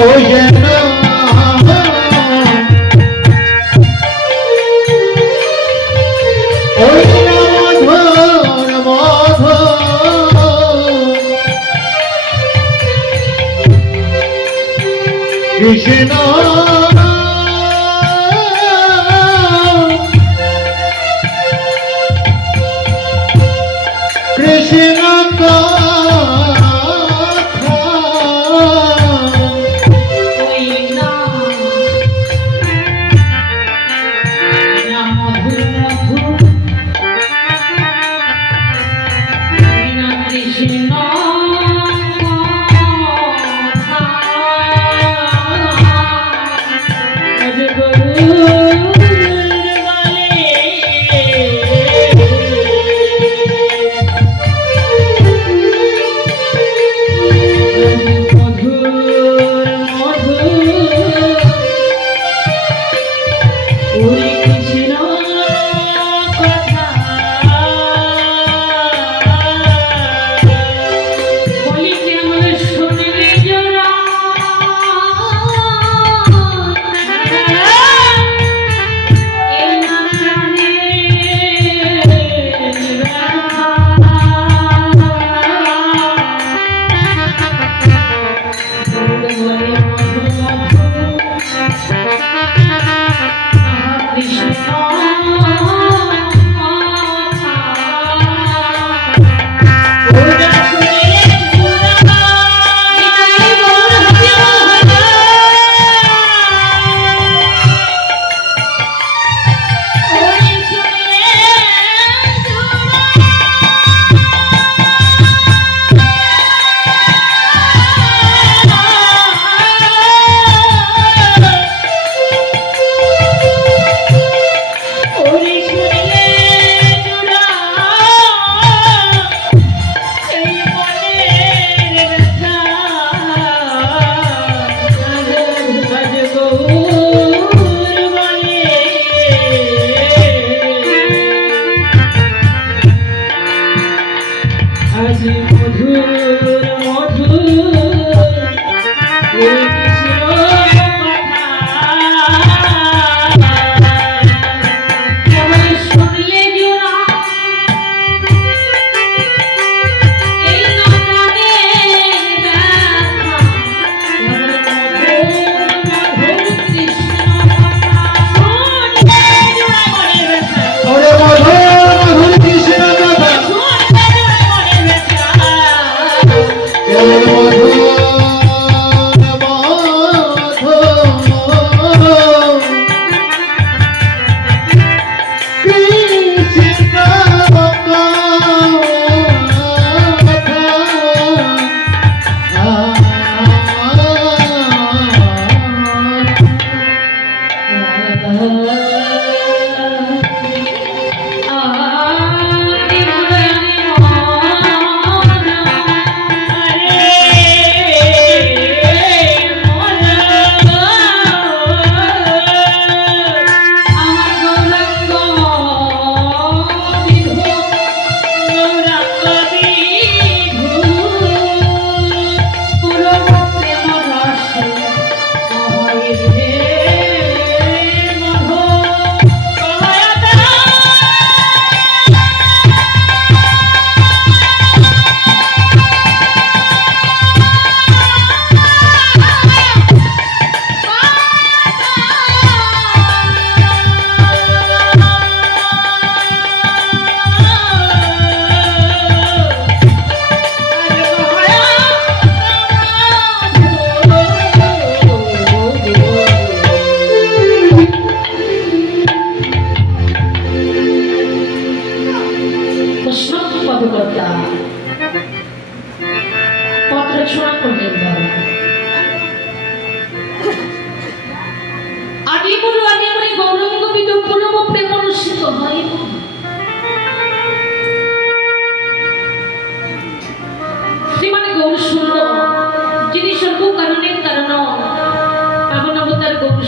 ওই যেন ওই মধুর কৃষ্ণ কৃষ্ণ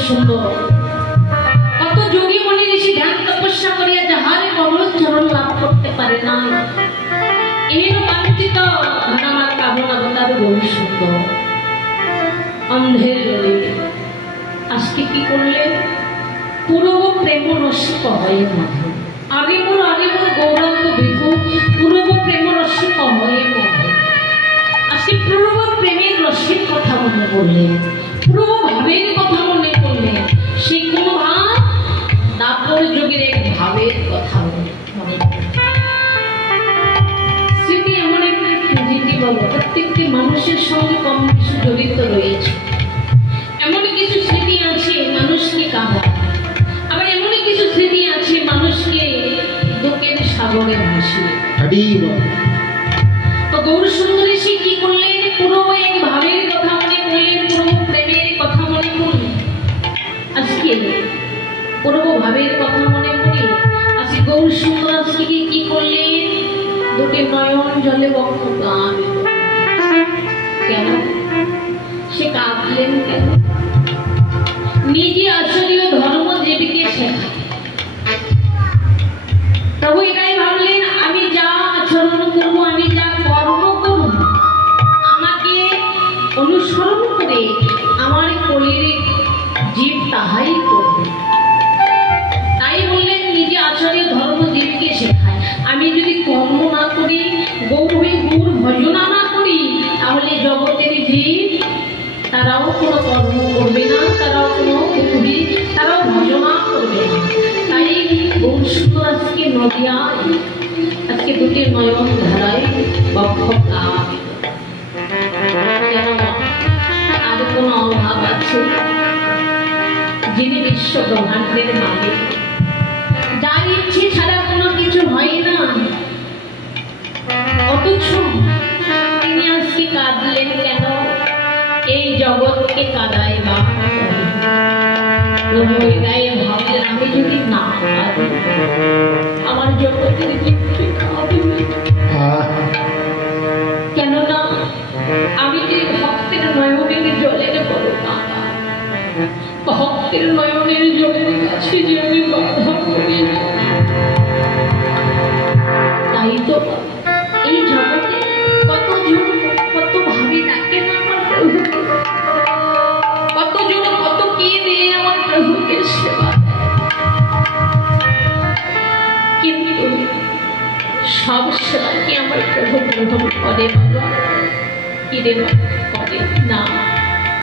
সুন্দর কত যোগী মনি ঋষি ধ্যান তপস্যা করিয়া যাহারে কমল চরণ লাভ করতে পারে না এহেন বাঞ্ছিত ধনামার কামনা অবতার গৌর সুন্দর অন্ধের গলিতে আজকে কি করলেন? পূর্ব প্রেম রসিক হয়ে মধু, আগে মোর গৌরাঙ্গ ভিখু, পূর্ব প্রেম রসিক হয়ে মধু। আজকে পূর্ব প্রেমের রসিক কথা মনে করলেন, পূর্ব ভাবের কথা মনে করলেন। সেই কোন ভাব? দাপর যুগের এক ভাবের কথা মনে করলেন। স্মৃতি এমন একটা প্রকৃতি বলো, প্রত্যেকটি মানুষের সঙ্গে কম বেশি জড়িত রয়েছে। এমন কিছু স্মৃতি আছে মানুষকে কাঁদায়, আবার এমন কিছু স্মৃতি আছে মানুষকে দুঃখের সাগরে ভাসিয়ে। তো গৌর সুন্দরী সে কি করলেন? পুরো এক ভাবের কথা মনে করলেন, পুরো প্রেমের কথা মনে করলেন। আজকে পুরো ভাবের কথা মনে করে আজকে গৌর সুন্দর আজকে কি করলেন? দুটি নয়ন জলে বক্ষ গান। কেন সে কাঁদলেন? কেন? নিজে আচার্য ধর্ম দেবীকে শেখা। প্রভু এটাই ভাবলেন, আমি যা আচরণ করবো, আমি যা কর্ম করব, আমাকে অনুসরণ করে আমার কলির জীব তাহাই করবে। তাই বললেন নিজে আচার্য ধর্ম দেবীকে শেখায়। আমি যদি কর্ম না করি, গৌর ভজনা না করি, তাহলে জগতের জীব তারাও কোনো কর্ম করবে না, তারাও কোনো গৌরী, তারাও ভজনা করবে না। তাই গৌর সুন্দর আজকে নদিয়ায় আজকে দুটি নয়ন ধারায় বক্ষ কাঁদ। আর কোনো অভাব আছে? যিনি বিশ্ব ব্রহ্মাণ্ডের মালিক, যার ইচ্ছে ছাড়া কোনো কিছু হয় না, অথচ তিনি আজকে কাঁদলেন কেন? এই জগৎকে কাঁদায় বা গায়ে ভাবলেন, আমি যদি না কাঁদি আমার জগতের জীবকে কাঁদবে। কেননা আমি যে ভক্তের নয়নের জলের বড় কাঁদা, ভক্তের নয়নের জলের কাছে যে আমি বাধা করি না। তাই তো এই জগতে কতজন কত ভাবে ডাকে না আমার প্রভুকে, কতজন কত কে দিয়ে আমার প্রভুকে সেবা দেয়, কিন্তু সব সেবা কি আমার প্রভু গ্রহণ করে? বাবা কি রে করে না।